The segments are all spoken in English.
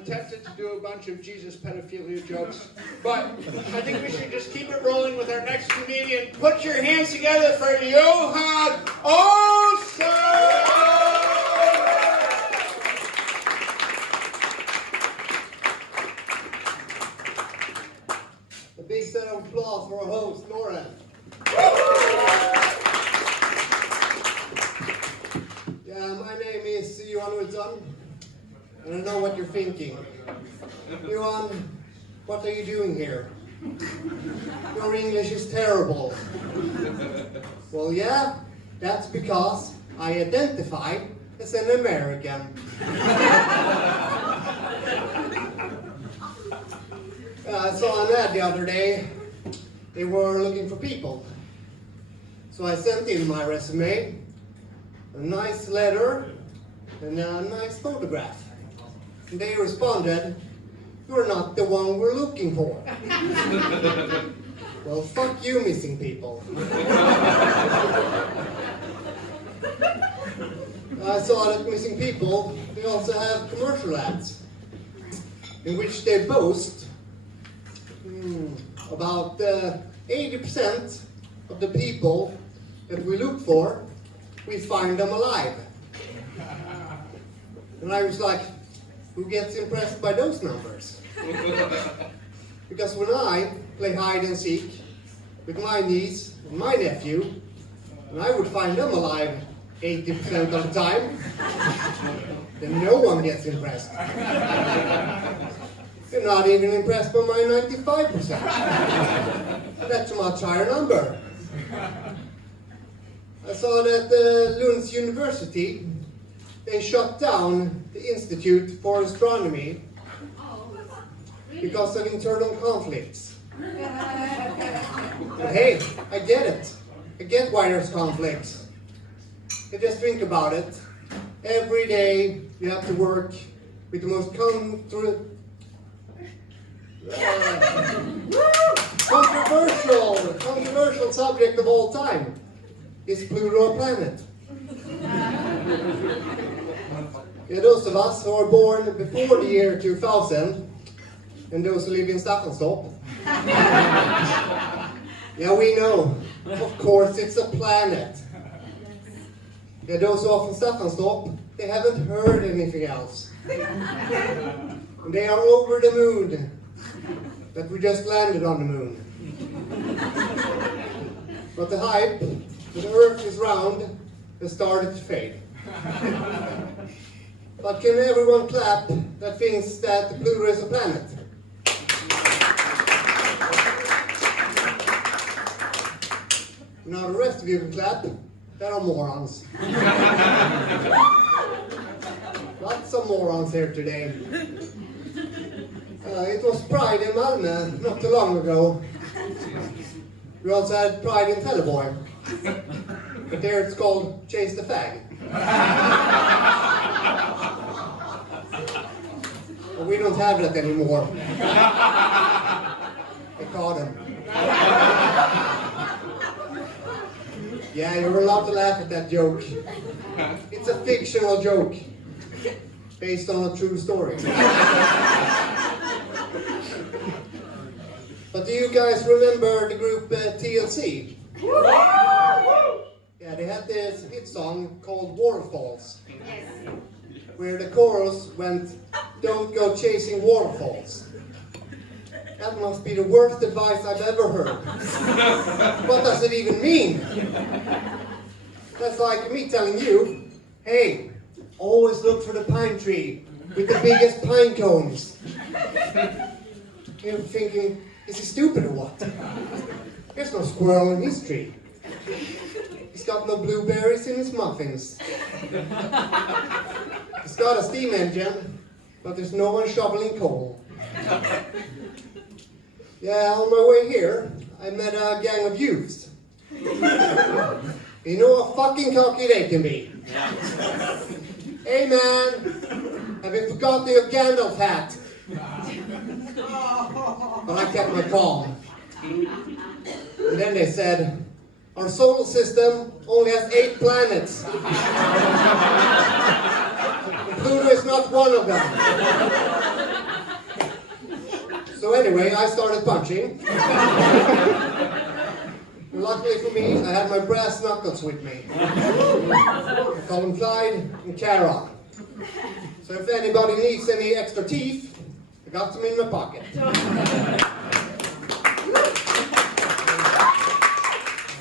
I'm tempted to do a bunch of Jesus pedophilia jokes, but I think we should just keep it rolling with our next comedian. Put your hands together for Johan Olsson! A big set of applause for our host, Lauren. Yeah, my name is Johan Olsson, and I know what you're thinking. Johan, what are you doing here? Your English is terrible. Well, yeah, that's because I identify as an American. I saw an ad the other day. They were looking for people. So I sent in my resume, a nice letter, and a nice photograph. And they responded, "You're not the one we're looking for." Well, fuck you, missing people. I saw that missing people, they also have commercial ads in which they boast about 80% of the people that we look for, we find them alive. And I was like, who gets impressed by those numbers? Because when I play hide and seek with my niece and my nephew, and I would find them alive 80% of the time, then no one gets impressed. They're not even impressed by my 95%. That's a much higher number. I saw that Lund's University, they shut down the Institute for Astronomy because of internal conflicts. But hey, I get it. I get why there's conflicts. But just think about it. Every day you have to work with the most controversial subject of all time. Is Pluto a planet? Yeah, those of us who are born before the year 2000, and those who live in Standup, yeah, we know. Of course, it's a planet. Yeah, those who are from Standup, they haven't heard anything else. And they are over the moon. That we just landed on the moon. But the hype that the Earth is round has started to fade. But can everyone clap that thinks that Pluto is a planet? Now the rest of you can clap. There are morons. Lots of morons here today. It was Pride in Malmö not too long ago. We also had Pride in Teleborg. But there it's called Chase the Fag. But we don't have that anymore. I caught him. Yeah, you're allowed to laugh at that joke. It's a fictional joke. Based on a true story. But do you guys remember the group TLC? Yeah, they had this hit song called Waterfalls. Where the chorus went, "Don't go chasing waterfalls." That must be the worst advice I've ever heard. What does it even mean? That's like me telling you, hey, always look for the pine tree with the biggest pine cones. You're thinking, is he stupid or what? There's no squirrel in his tree. He's got no blueberries in his muffins. He's got a steam engine, but there's no one shoveling coal. Yeah, on my way here, I met a gang of youths. You know how fucking cocky they can be. Hey man, have you forgotten your Gandalf hat? But I kept my calm. And then they said, our solar system only has 8 planets. Pluto is not one of them. anyway, I started punching. Luckily for me, I had my brass knuckles with me. I call them Clyde and Cara. So if anybody needs any extra teeth, I got them in my pocket.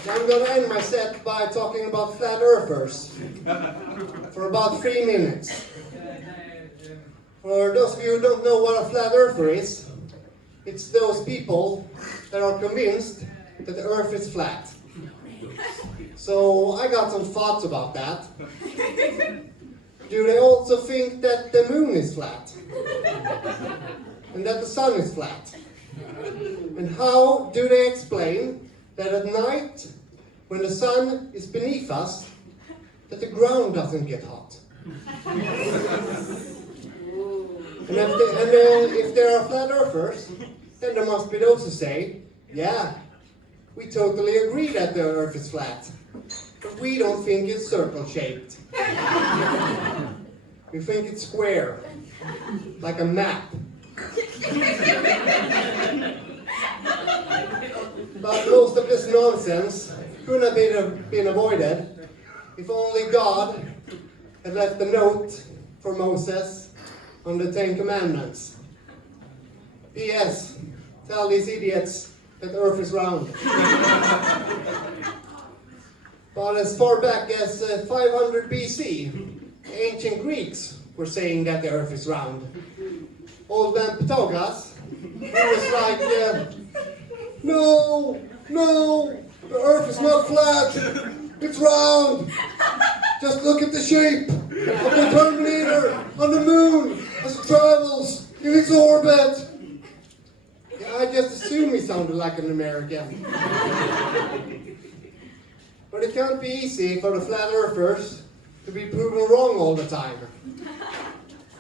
I'm going to end my set by talking about flat earthers for about 3 minutes. For those of you who don't know what a flat earther is, it's those people that are convinced that the earth is flat. So I got some thoughts about that. Do they also think that the moon is flat? And that the sun is flat? And how do they explain that at night, when the sun is beneath us, that the ground doesn't get hot? And if there are flat earthers, then there must be those who say, yeah, we totally agree that the earth is flat, but we don't think it's circle-shaped. We think it's square, like a map. But most of this nonsense couldn't have been avoided if only God had left a note for Moses on the 10 Commandments. P.S. Tell these idiots that the earth is round. But as far back as 500 BC, the ancient Greeks were saying that the earth is round. Old man Pythagoras, he was like, no, the earth is not flat, it's round. Just look at the shape of the Terminator on the moon as it travels in its orbit. Yeah, I just assumed he sounded like an American. But it can't be easy for the flat earthers to be proven wrong all the time.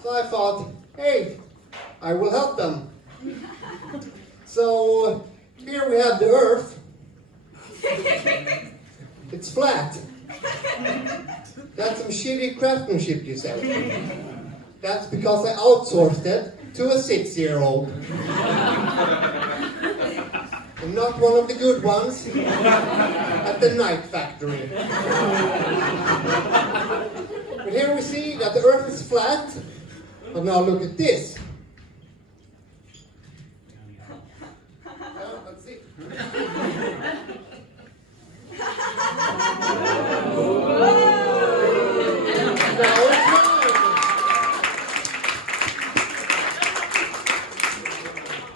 So I thought, hey, I will help them. So here we have the earth. It's flat. That's some shitty craftsmanship, you say. That's because I outsourced it to a 6-year-old. And not one of the good ones at the night factory. But here we see that the earth is flat. But now look at this. Let's see.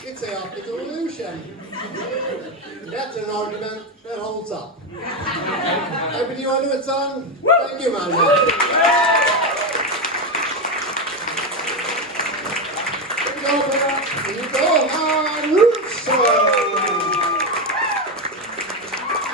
It's an optical illusion. That's an argument that holds up. Happy you want to do it, son? Thank you, Malmö. Here we go, Olsson.